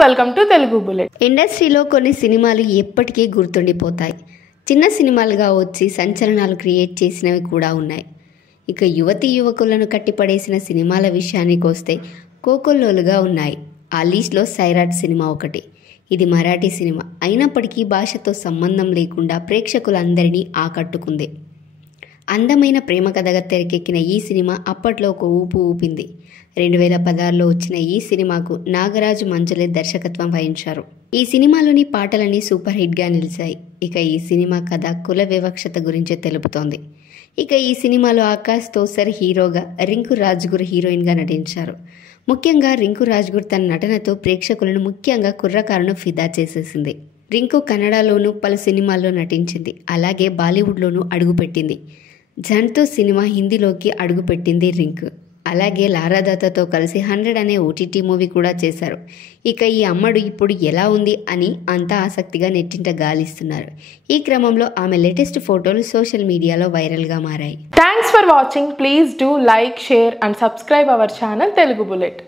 Welcome to Telugu bullet. ఇండస్ట్రీలో కొన్ని సినిమాలు ఎప్పటికీ గుర్తుండిపోతాయి. చిన్న సినిమాలుగా వచ్చి సంచలనాలు క్రియేట్ చేసినవి కూడా ఉన్నాయి. ఇక యువతీ యువకులను కట్టిపడేసిన సినిమాల విషయానికి వస్తే కోకొల్లోలుగా ఉన్నాయి. ఆ లిస్ట్లో సైరాట్ సినిమా ఒకటి. ఇది మరాఠీ సినిమా అయినప్పటికీ భాషతో సంబంధం లేకుండా ప్రేక్షకులందరినీ ఆకట్టుకుంది. అందమైన ప్రేమ కథగా తెరకెక్కిన ఈ సినిమా అప్పట్లో ఒక ఊపు ఊపింది. 2016లో వచ్చిన ఈ సినిమాకు నాగరాజు మంజులే దర్శకత్వం వహించారు. ఈ సినిమాలోని పాటలన్నీ సూపర్ హిట్గా నిలిచాయి. ఇక ఈ సినిమా కథ కుల వివక్షత గురించి తెలుపుతోంది. ఇక ఈ సినిమాలో ఆకాష్ తోసర్ హీరోగా, రింకు రాజ్గుర్ హీరోయిన్గా నటించారు. ముఖ్యంగా రింకు రాజ్గుర్ తన నటనతో ప్రేక్షకులను, ముఖ్యంగా కుర్రకారును ఫిదా చేసేసింది. రింకు కన్నడలోనూ పలు సినిమాల్లో నటించింది. అలాగే బాలీవుడ్లోనూ అడుగుపెట్టింది. జంతు సినిమా హిందీలోకి అడుగుపెట్టింది రింకు. అలాగే లారాదత్తతో కలిసి 100 అనే ఓటీటీ మూవీ కూడా చేశారు. ఇక ఈ అమ్మడు ఇప్పుడు ఎలా ఉంది అని అంతా ఆసక్తిగా నెట్టింట గాలిస్తున్నారు. ఈ క్రమంలో ఆమె లేటెస్ట్ ఫోటోలు సోషల్ మీడియాలో వైరల్గా మారాయి. Thanks for watching. Please do like, share and subscribe our channel Telugu bullet.